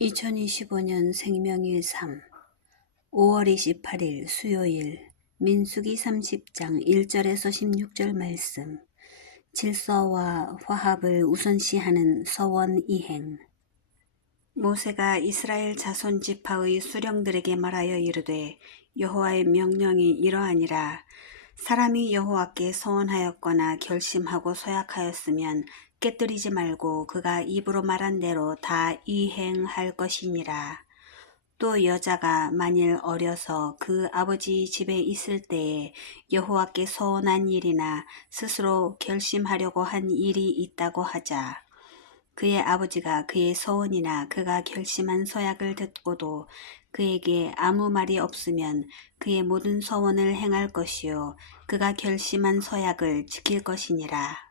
2025년 생명일 3, 5월 28일 수요일 민수기 30장 1절에서 16절 말씀. 질서와 화합을 우선시하는 서원 이행. 모세가 이스라엘 자손 지파의 수령들에게 말하여 이르되 여호와의 명령이 이러하니라. 사람이 여호와께 서원하였거나 결심하고 서약하였으면 깨뜨리지 말고 그가 입으로 말한 대로 다 이행할 것이니라. 또 여자가 만일 어려서 그 아버지 집에 있을 때에 여호와께 서원한 일이나 스스로 결심하려고 한 일이 있다고 하자. 그의 아버지가 그의 서원이나 그가 결심한 서약을 듣고도 그에게 아무 말이 없으면 그의 모든 서원을 행할 것이요 그가 결심한 서약을 지킬 것이니라.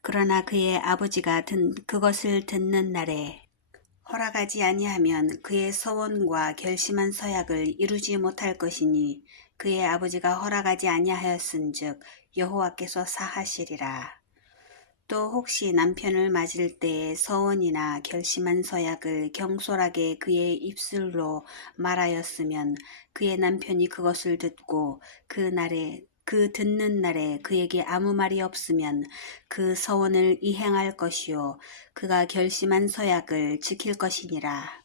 그러나 그의 아버지가 그것을 듣는 날에 허락하지 아니하면 그의 서원과 결심한 서약을 이루지 못할 것이니 그의 아버지가 허락하지 아니하였은즉 여호와께서 사하시리라. 또 혹시 남편을 맞을 때에 서원이나 결심한 서약을 경솔하게 그의 입술로 말하였으면 그의 남편이 그것을 듣고 그 듣는 날에 그에게 아무 말이 없으면 그 서원을 이행할 것이요 그가 결심한 서약을 지킬 것이니라.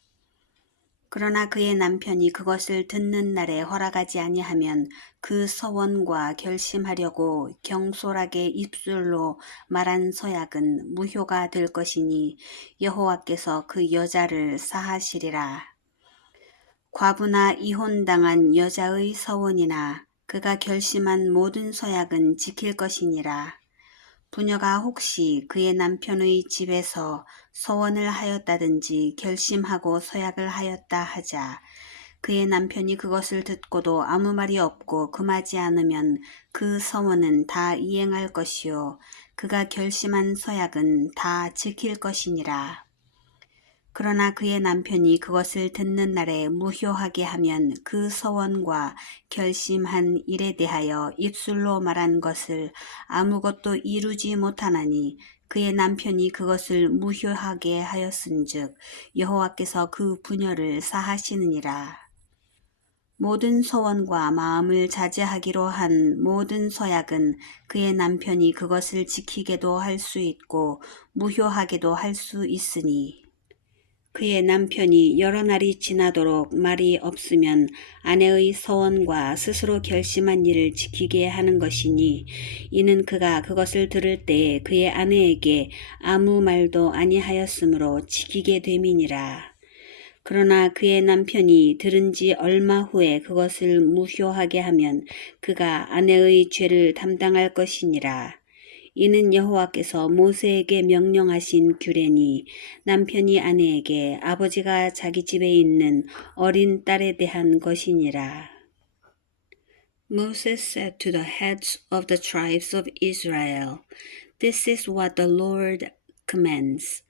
그러나 그의 남편이 그것을 듣는 날에 허락하지 아니하면 그 서원과 결심하려고 경솔하게 입술로 말한 서약은 무효가 될 것이니 여호와께서 그 여자를 사하시리라. 과부나 이혼당한 여자의 서원이나 그가 결심한 모든 서약은 지킬 것이니라. 부녀가 혹시 그의 남편의 집에서 서원을 하였다든지 결심하고 서약을 하였다 하자 그의 남편이 그것을 듣고도 아무 말이 없고 금하지 않으면 그 서원은 다 이행할 것이요 그가 결심한 서약은 다 지킬 것이니라. 그러나 그의 남편이 그것을 듣는 날에 무효하게 하면 그 서원과 결심한 일에 대하여 입술로 말한 것을 아무것도 이루지 못하나니 그의 남편이 그것을 무효하게 하였은즉 여호와께서 그 부녀를 사하시느니라. 모든 서원과 마음을 자제하기로 한 모든 서약은 그의 남편이 그것을 지키게도 할 수 있고 무효하게도 할 수 있으니 그의 남편이 여러 날이 지나도록 말이 없으면 아내의 서원과 스스로 결심한 일을 지키게 하는 것이니 이는 그가 그것을 들을 때에 그의 아내에게 아무 말도 아니하였으므로 지키게 됨이니라. 그러나 그의 남편이 들은 지 얼마 후에 그것을 무효하게 하면 그가 아내의 죄를 담당할 것이니라. 이는 여호와께서 모세에게 명령하신 규례니 남편이 아내에게 아버지가 자기 집에 있는 어린 딸에 대한 것이니라. Moses said to the heads of the tribes of Israel, This is what the Lord commands.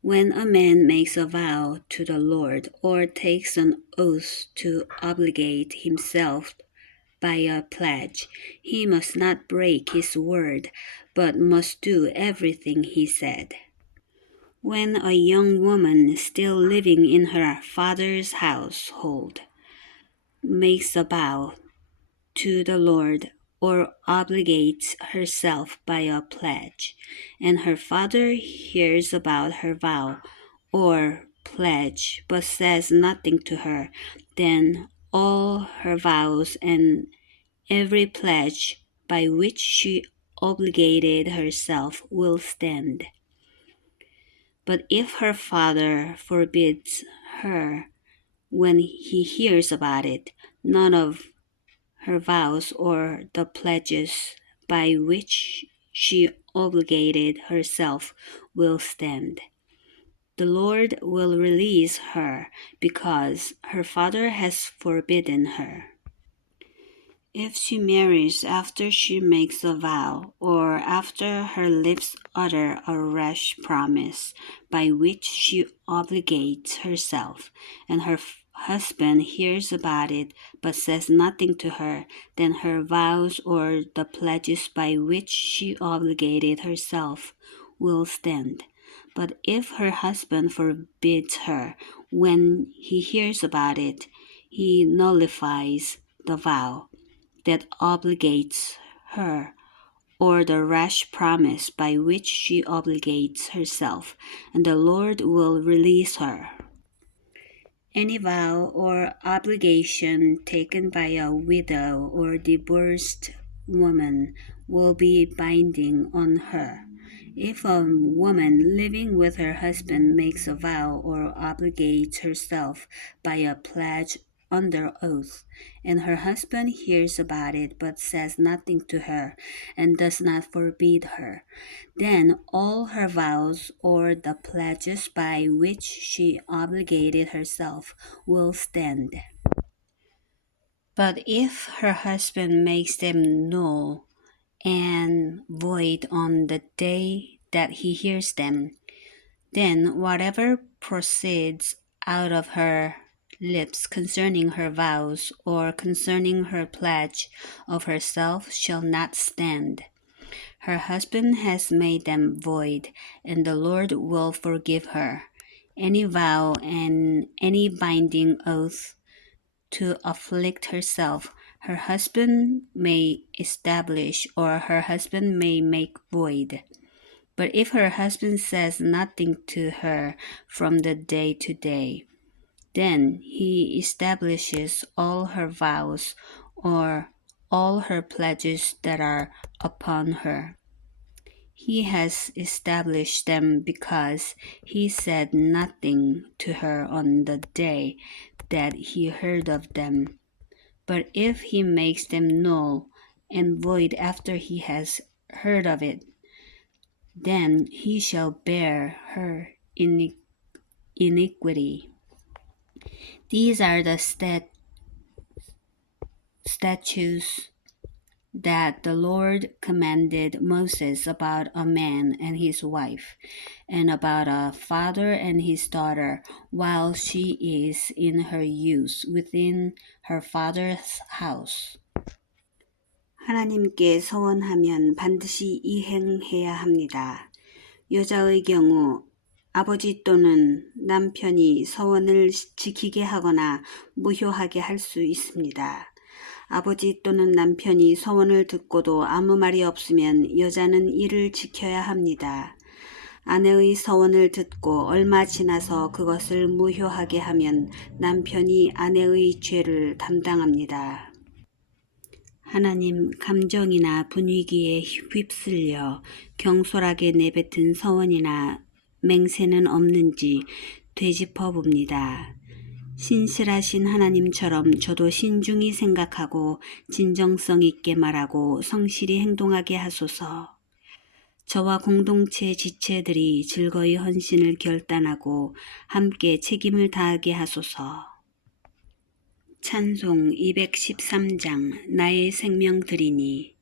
When a man makes a vow to the Lord or takes an oath to obligate himself by a pledge, he must not break his word, but must do everything he said. When a young woman still living in her father's household makes a vow to the Lord or obligates herself by a pledge, and her father hears about her vow or pledge but says nothing to her, then all her vows and every pledge by which she obligated herself will stand. But if her father forbids her when he hears about it, none of her vows or the pledges by which she obligated herself will stand. The Lord will release her because her father has forbidden her. If she marries after she makes a vow, or after her lips utter a rash promise by which she obligates herself, and her husband hears about it but says nothing to her, then her vows or the pledges by which she obligated herself will stand. But if her husband forbids her when he hears about it, he nullifies the vow that obligates her or the rash promise by which she obligates herself, and the Lord will release her. Any vow or obligation taken by a widow or divorced woman will be binding on her. If a woman living with her husband makes a vow or obligates herself by a pledge under oath, and her husband hears about it but says nothing to her and does not forbid her, then all her vows or the pledges by which she obligated herself will stand. But if her husband makes them null and void on the day that he hears them, then whatever proceeds out of her lips concerning her vows or concerning her pledge of herself shall not stand. Her husband has made them void, and the Lord will forgive her. Any vow and any binding oath to afflict herself, her husband may establish or her husband may make void. But if her husband says nothing to her from the day to day, then he establishes all her vows or all her pledges that are upon her. He has established them because he said nothing to her on the day that he heard of them. But if he makes them null and void after he has heard of it, then he shall bear her iniquity. These are the statutes that the Lord commanded Moses about a man and his wife, and about a father and his daughter while she is in her youth within her father's house. 하나님께 서원하면 반드시 이행해야 합니다. 여자의 경우 아버지 또는 남편이 서원을 지키게 하거나 무효하게 할 수 있습니다. 아버지 또는 남편이 서원을 듣고도 아무 말이 없으면 여자는 이를 지켜야 합니다. 아내의 서원을 듣고 얼마 지나서 그것을 무효하게 하면 남편이 아내의 죄를 담당합니다. 하나님 감정이나 분위기에 휩쓸려 경솔하게 내뱉은 서원이나 맹세는 없는지 되짚어 봅니다. 신실하신 하나님처럼 저도 신중히 생각하고 진정성 있게 말하고 성실히 행동하게 하소서. 저와 공동체 지체들이 즐거이 헌신을 결단하고 함께 책임을 다하게 하소서. 찬송 213장 나의 생명 드리니